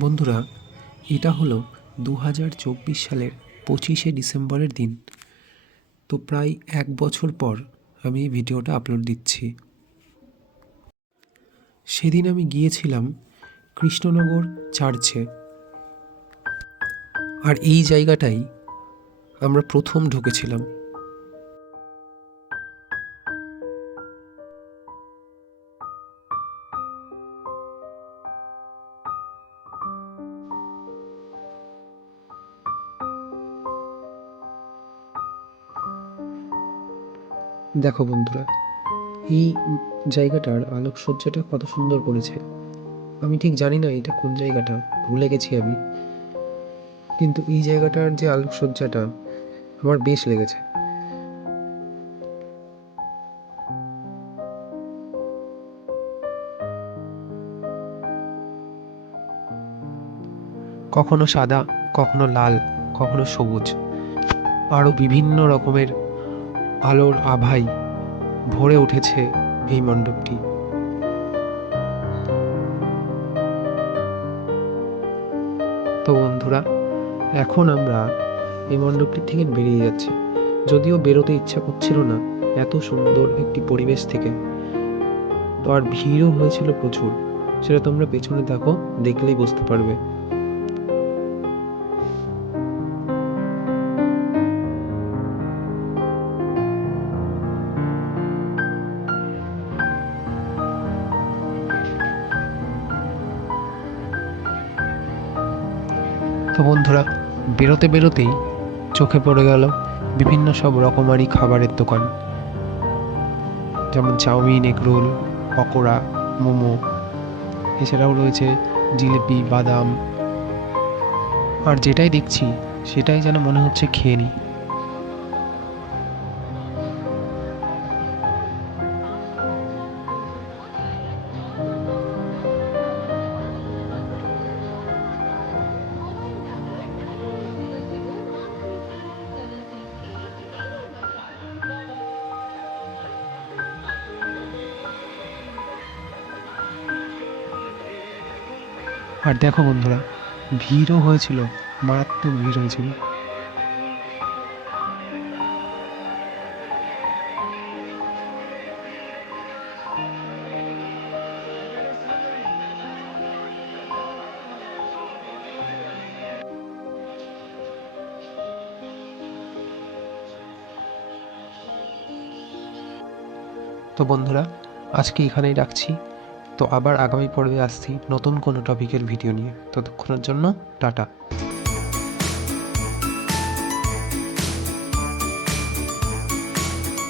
বন্ধুরা, এটা হলো 2024 সালের 25শে ডিসেম্বরের দিন। তো প্রায় 1 বছর পর আমি এই ভিডিওটা আপলোড দিচ্ছি। সেদিন আমি গিয়েছিলাম কৃষ্ণনগর চার্চে। আর এই জায়গাটাই আমরা প্রথম ঢুকেছিলাম। দেখো বন্ধুরা, এই জায়গাটার আলোকসজ্জাটা কত সুন্দর করেছে। আমি ঠিক জানি না এটা কোন জায়গাটা, ভুলে গেছি আমি, কিন্তু এই জায়গাটার যে আলোকসজ্জাটা আমার বেশ লেগেছে। কখনো সাদা, কখনো লাল, কখনো সবুজ, আরও বিভিন্ন রকমের আলোর আভায় ভরে উঠেছে এই মণ্ডপটি। তো বন্ধুরা, এখন আমরা এই মণ্ডপটি থেকে বেরিয়ে যাচ্ছি। যদিও বেরোতে ইচ্ছা করছিল না এত সুন্দর একটি পরিবেশ থেকে। তো আর ভিড়ও হয়েছিল প্রচুর, সেটা তোমরা পেছনে দেখো, দেখলেই বুঝতে পারবে। তো বন্ধুরা, বেরোতে বেরোতেই চোখে পড়ে গেল বিভিন্ন সব রকমারি খাবারের দোকান, যেমন চাউমিন, এগরোল, পকোড়া, মোমো, এছাড়াও রয়েছে জিলিপি, বাদাম। আর যেটাই দেখছি সেটাই যেন মনে হচ্ছে খেয়ে নিই। আর দেখো বন্ধুরা, ভিড়ও হয়েছিল, মারাত্মক ভিড় হয়েছিল। তো বন্ধুরা, আজকে এখানেই রাখছি। তো আবার আগামী পর্বে আসছি নতুন কোনো টপিকের ভিডিও নিয়ে। ততক্ষণের জন্য টাটা।